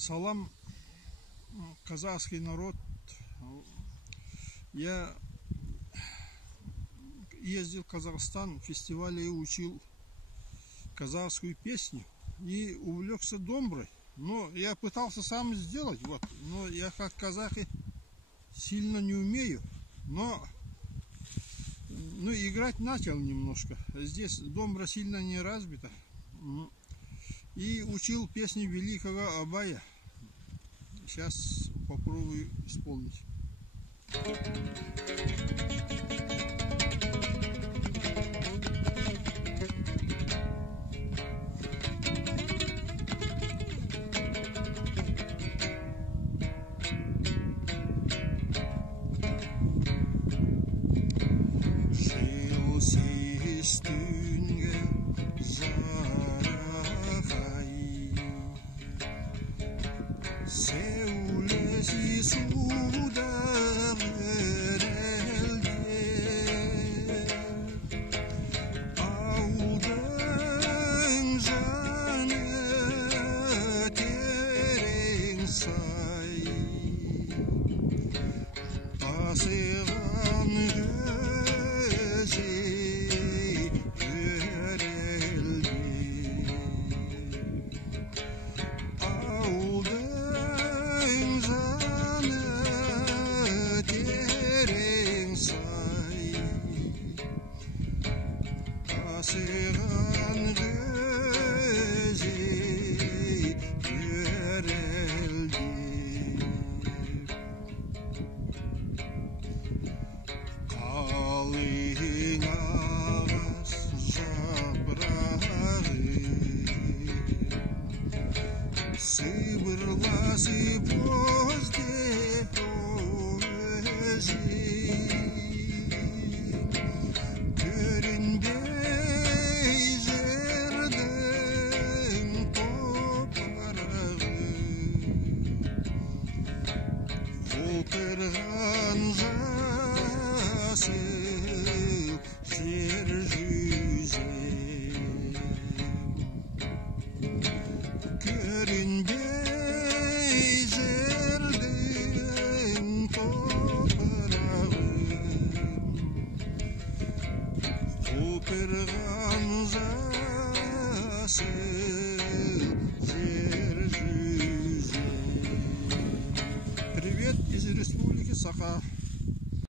Салам, казахский народ. Я ездил в Казахстан, в фестивале и учил казахскую песню и увлекся домброй. Но я пытался сам сделать, вот, но я как казахи сильно не умею, но играть начал немножко. Здесь домбра сильно не развита. И учил песни великого Абая. Сейчас попробую исполнить. Привет из республики Саха.